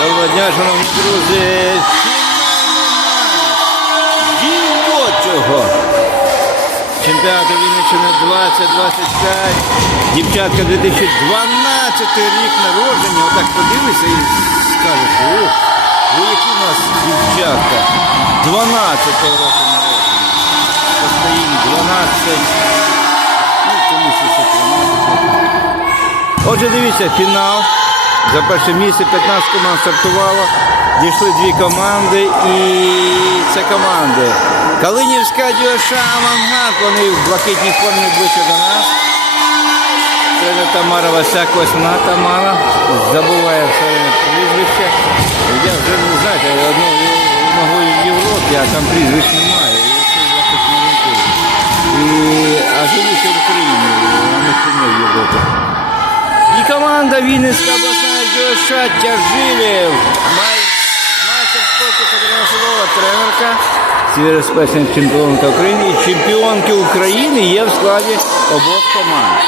Доброго дня, шановні друзі. Дівочого. Чемпіонату Вінниччини 2025. Дівчатка 2012 рік народження. Отак подивишся і скажеш, ох, ви які у нас дівчатка. 12 року народження. Постоїть 12. Ну, комусь ще 13. Отже, дивіться, фінал. За перше місце 15 команд стартувало. Дійшли дві команди і це команди. Калинівська діоша Авангард. Вони в блакитній формі ближче до нас. Це Тамара Васяк, ось Тамара. Забуває своє прізвище. Я вже не знаєте, одну ногу в Європі, а там прізвищ немає. І, а живуть в Україні, а не в Європі. І команда Вінницька обласна діоша Тяжилів. Майстер спорту Катерина Шилова, тренерка. Сіверспечна чемпіонка України. І чемпіонки України є в складі обох команд.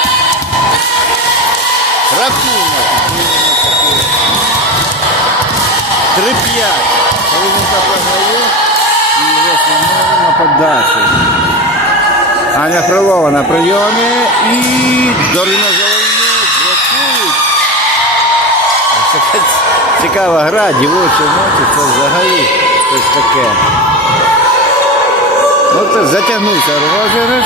Рахунок. 3-5. Калиненка програє. Аня Фролова на прийомі і Дарина Зеленюк Цікава гра, дівочі ночі, це взагалі щось таке. Ну це затягнувся розіграш.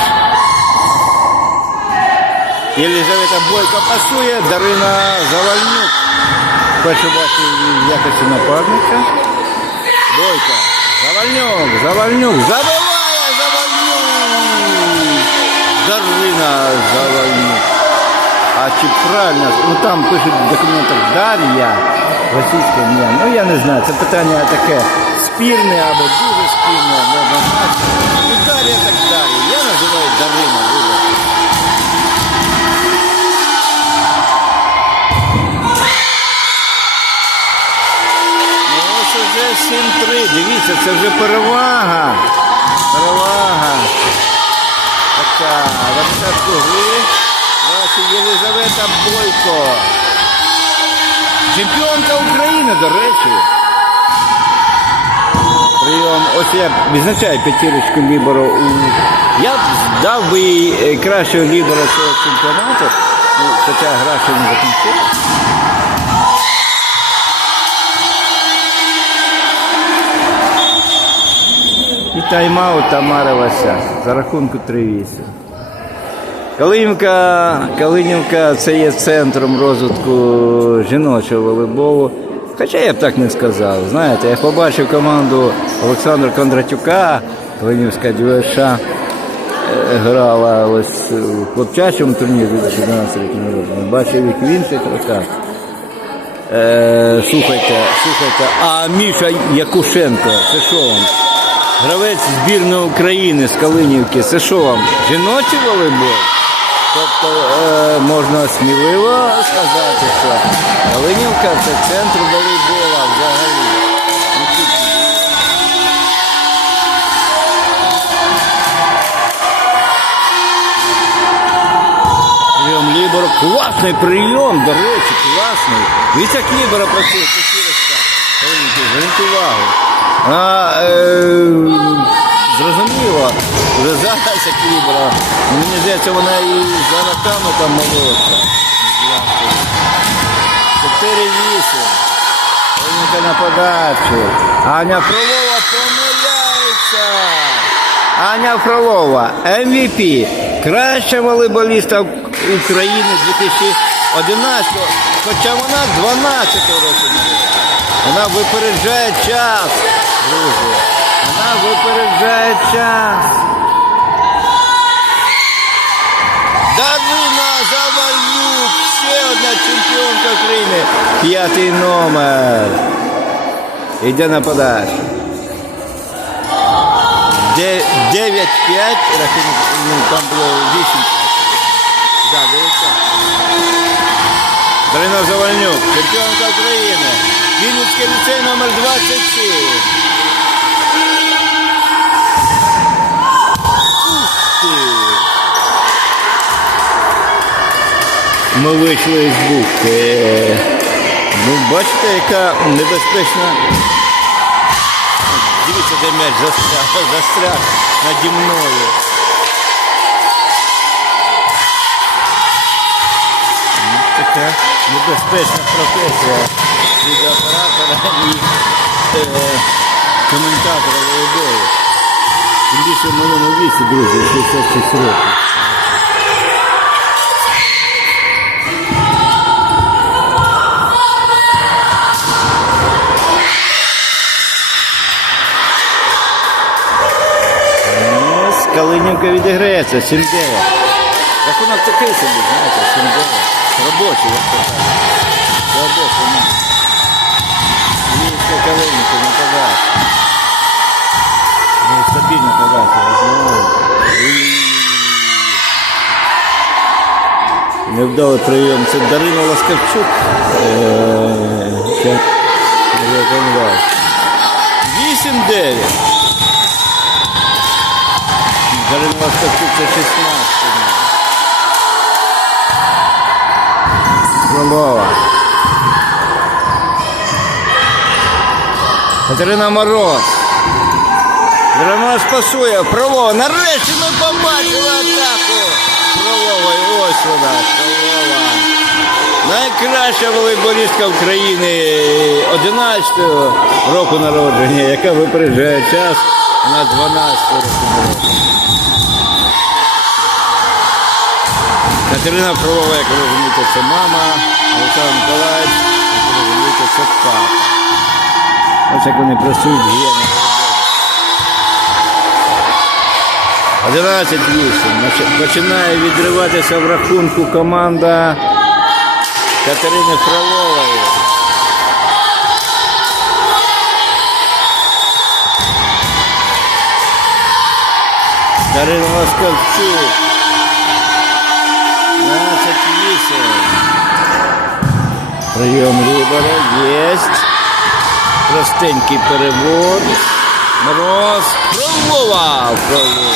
Єлизавета Бойко пасує, Дарина Завальнюк. Перше бачу в якості нападника. Бойко. Завальнюк, Завальнюк, забиває Завальнюк. Дарина Завальнюк. А чи правильно? Ну там пишуть в документах Дар'я, російське ім'я. Ну я не знаю, це питання таке спірне або дуже спірне. Ну Дар'я так Дар'я. Я називаю Дарина. Ну ось уже 7-3. Дивіться, це вже перевага. Перевага. Така, на початку гри. Єлизавета Бойко. Чемпіонка України, до речі. Прийом. Ось я відзначаю п'ятірочку Ліборо. Я б дав би е, кращого лібера цього чемпіонату. Ну, хоча гра ще не закінчилася. І тайм-аут Тамара Вася за рахунку 3-8. Калинівка, Калинівка це є центром розвитку жіночого волейболу. Хоча я б так не сказав. Знаєте, я побачив команду Олександра Кондратюка, Калинівська дюша грала ось у хлопчачому турнірі 2012 років. Бачив їх в інших роках. Е, слухайте, слухайте, а Міша Якушенко, це що вам? Гравець збірної України з Калинівки, це що вам? Жіночий волейбол? Тобто е, можна сміливо сказати, що Калинівка це центр волейбола взагалі. Прийом Лібора. Класний прийом, до речі, класний. Дивіться, як Лібора працює. Калинівки, Зверніть увагу. Вона е, зрозуміло, вже зараз як Лібора. Мені здається, вона і за роками там молодша. 4-8. Калинівка на подачу. Аня Фролова помиляється. Аня Фролова, МВП, краща волейболіста України 2011 хоча вона 12 року. Вона випереджає час, друзі. Вона випереджає час. Дарина Завалюк, ще одна чемпіонка України. П'ятий номер. Йде на подачу. 9-5, рахунок, ну, там було 8. Да, 9 Дарина Завальнюк, чемпіонка України. Вінницький ліцей номер 27. Ми вийшли з бухти. Ну, бачите, яка небезпечна. Дивіться, де м'яч застряг, застряг наді мною. Ну, Така небезпечна професія відеооператора і е, коментатора волейболу. Тим більше в моєму віці, друзі, 66 років. Калинівка відіграється, 7-9. Рахунок такий собі, знаєте, 7-9. Робочий, як то. Робочий, ну. Львівська Калинівка не подача. Ну, стабільна подача, знову. Невдалий прийом. Це Дарина Ласкавчук. Е, не 8-9. Ласкавчук 16. Фролова. Катерина Мороз. Драма пасує. Фролова. Нарешті ми побачили атаку. Фролової. Ось вона. Фролова. Найкраща волейболістка України 11-го року народження, яка випереджає час на 12 року народження. Катерина Фролова, як розумієте, це мама, Олександр Миколаївич, як розумієте, це папа. Ось як вони працюють гіями. 11-8. Починає відриватися в рахунку команда Катерини Фролової. Дарина Ласковчук. 28. Прийом Рибара єсть. Простенький перевод. Мороз. Фролова. Фролова.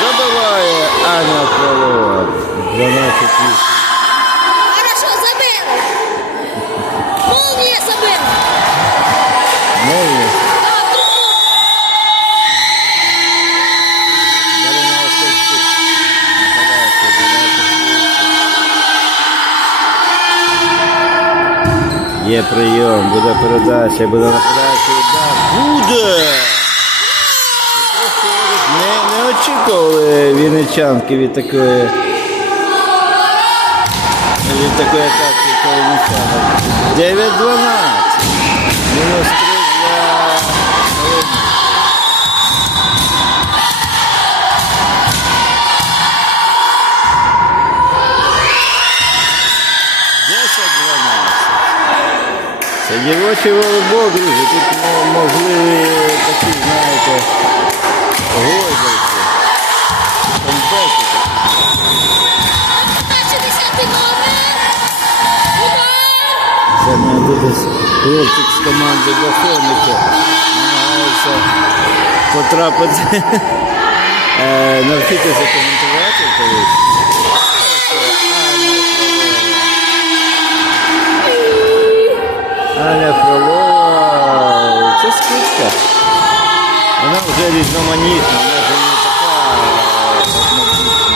Забиває Аня Фролова. 12 Хорошо, Є прийом, буде передача, буде на передачі. да, Буде! Не, не очікували вінничанки від такої від такої атаки Калиничана. 9-12. Мінус 3 дівочий волейбол, друзі. Тут мо- можливі такі, знаєте, гойдалки. Комбеки такі. Це мене тут хлопчик з команди Бахоника намагається потрапити, е, навчитися коментувати колись. Аня Фролова, це скидка. Вона вже різноманітна, вона вже не така однобічна.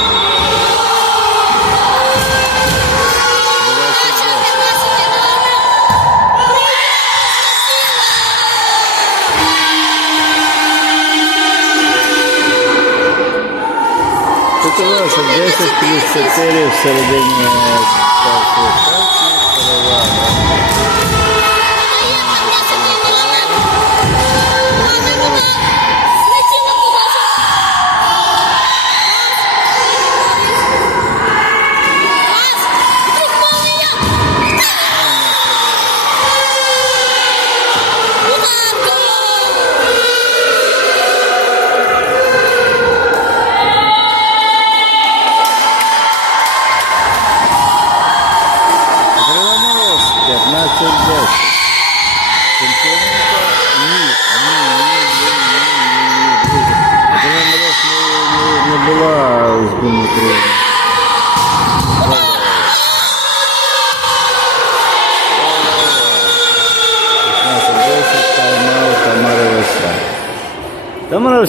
Чотирнадцятий номер. Тут у нас 10 плюс 4 в середині першої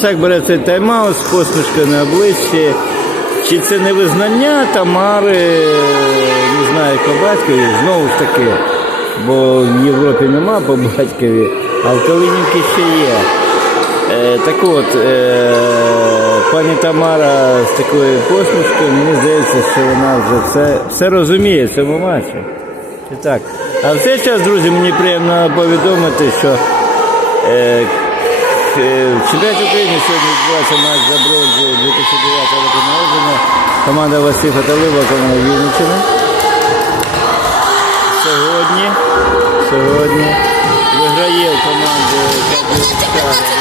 Тамара всяк бере цей тайм-аут з посмішкою на обличчі. Чи це не визнання Тамари, не знаю, по батькові, знову ж таки, бо в Європі нема по батькові, а в Калинівці ще є. Е, так от, е, пані Тамара з такою посмішкою, мені здається, що вона вже все, все розуміє. І так. А в цей час, друзі, мені приємно повідомити, що е, в чемпіонаті України сьогодні відбувається матч за бронзу 2009 року народження. Команда Василь Фаталива, команда Вінниччини. Сьогодні, сьогодні виграє в команди Кадівська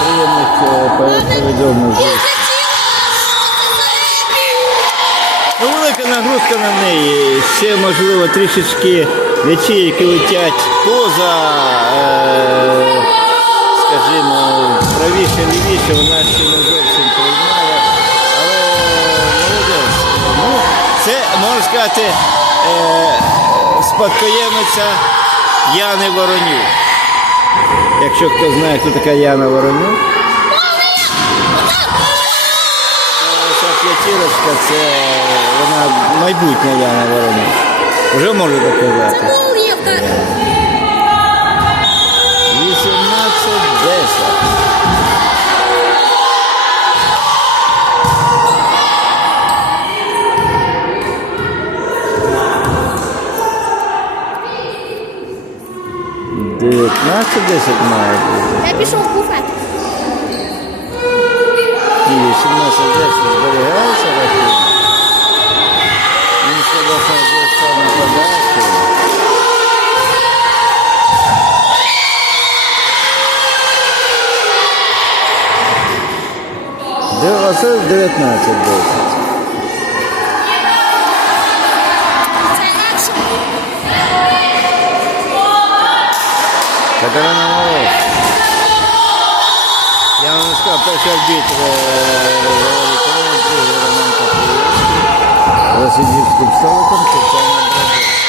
приємних е, повідомлень. Нагрузка на неї. Ще, можливо, трішечки м'ячі, які летять поза, е, скажімо, правіше, лівіше, вона ще не зовсім приймала. Але молодець. Ну, це, можна сказати, е, спадкоємиця Яни Воронюк. Якщо хто знає, хто така Яна Воронюк. Це вона майбутня Яна Воронюк. Вже можу доказати. Гол є в ка- 18-10. Дев'ятнадцять десять має бути. Я пішов в буфет. І 18 10 А це 19 10. Це екшн. Катерина Мороз. Я вам сказав, перший арбітр е, говорить, «О, другий Роман Капрієвський». Васильівським столиком Тетяна Бродецька.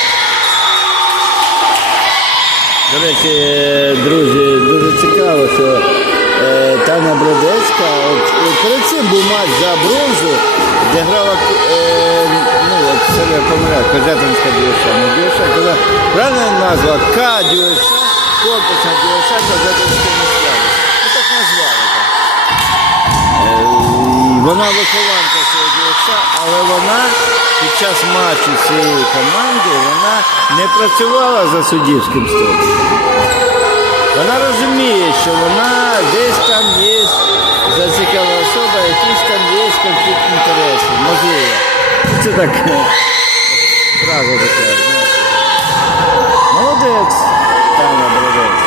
До речі, е, друзі, дуже цікаво, що е, Таня Бродецька, от, е, був матч за бронзу, де грала, е, ну, це я помиляю, Козятинська дівча, не дівча, коли правильна назва К дівча, корпусна дівча, Козятинська місця. Ну так назвали так. Е, Вона вихованка цього дівча, але вона під час матчу цієї команди вона не працювала за суддівським столом. Вона розуміє, що вона десь там є якийсь там є конфлікт інтересів, можливо. Це так е, фраза така. знаєте. Молодець, Таня Бродець.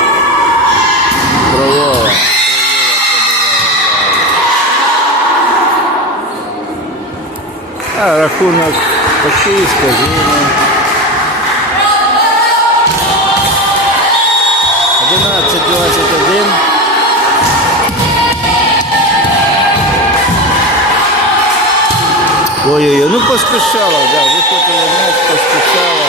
Пролова. А рахунок такий, скажімо. 11-21. Ой-ой-ой, ну поспішала, да, вихопила м'яч, поспішала.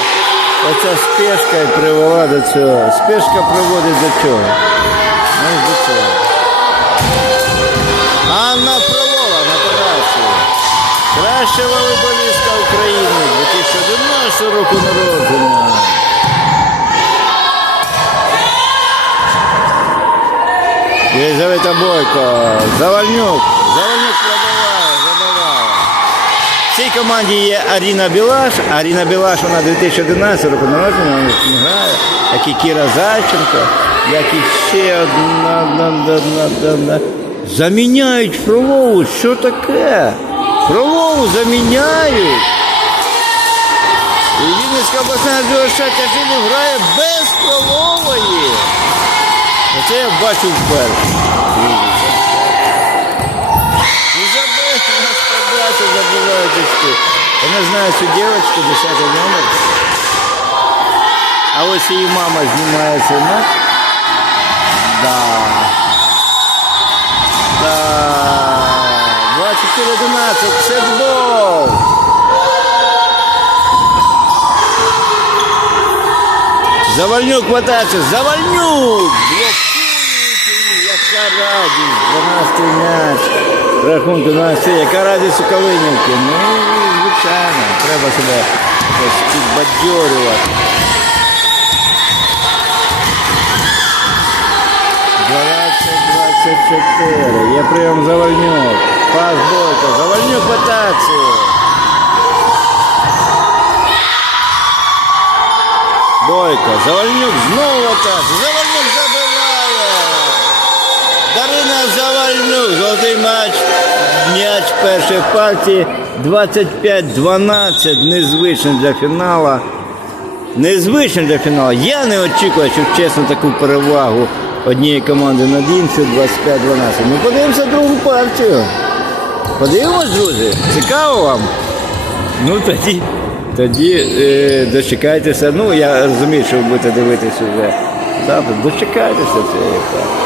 Оця спешка і привела до цього. Спешка приводить до чого? Ну, до цього. Анна Фролова на подачі. Краща волейболістка України 2011 року народження. Єлизавета Бойко, Завальнюк Цій команді є Аріна Білаш. Аріна Білаш, вона 2011 року народження, вона грає, як і Кіра Зайченко, як і ще одна, одна, одна, одна. Заміняють Фролову, що таке? Фролову заміняють. І Вінницька обласна ДЮСШ Тяжилів грає без Фролової. Оце я бачу вперше. І забив нас подачу, забивають очки. Я не знаю цю дівчинку, 10 номер. А ось її мама знімає цей матч. Да. Да. 24-11, сетбол. Завальнюк хватається, Завальнюк! Блокують, і яка радість, 12 м'яч. Рахунку 12, яка радість у Калинівки. Ну, звичайно, треба себе якось підбадьорювати. 20-24. Є прийом Завальнюк. Пас Бойко. Завальнюк в атаці. Бойко. Завальнюк знову в атаці. Завальнюк забиває. Дарина Завальнюк. Золотий матч. М'яч першої партії. 25-12. Незвично для фіналу. Незвично для фіналу. Я не очікував, що чесно таку перевагу однієї команди над іншою 25-12. Ну подивимося другу партію. Подивимось, друзі. Цікаво вам? Ну тоді, тоді е, дочекайтеся. Ну я розумію, що ви будете дивитися вже. Завтра дочекайтеся цієї партії.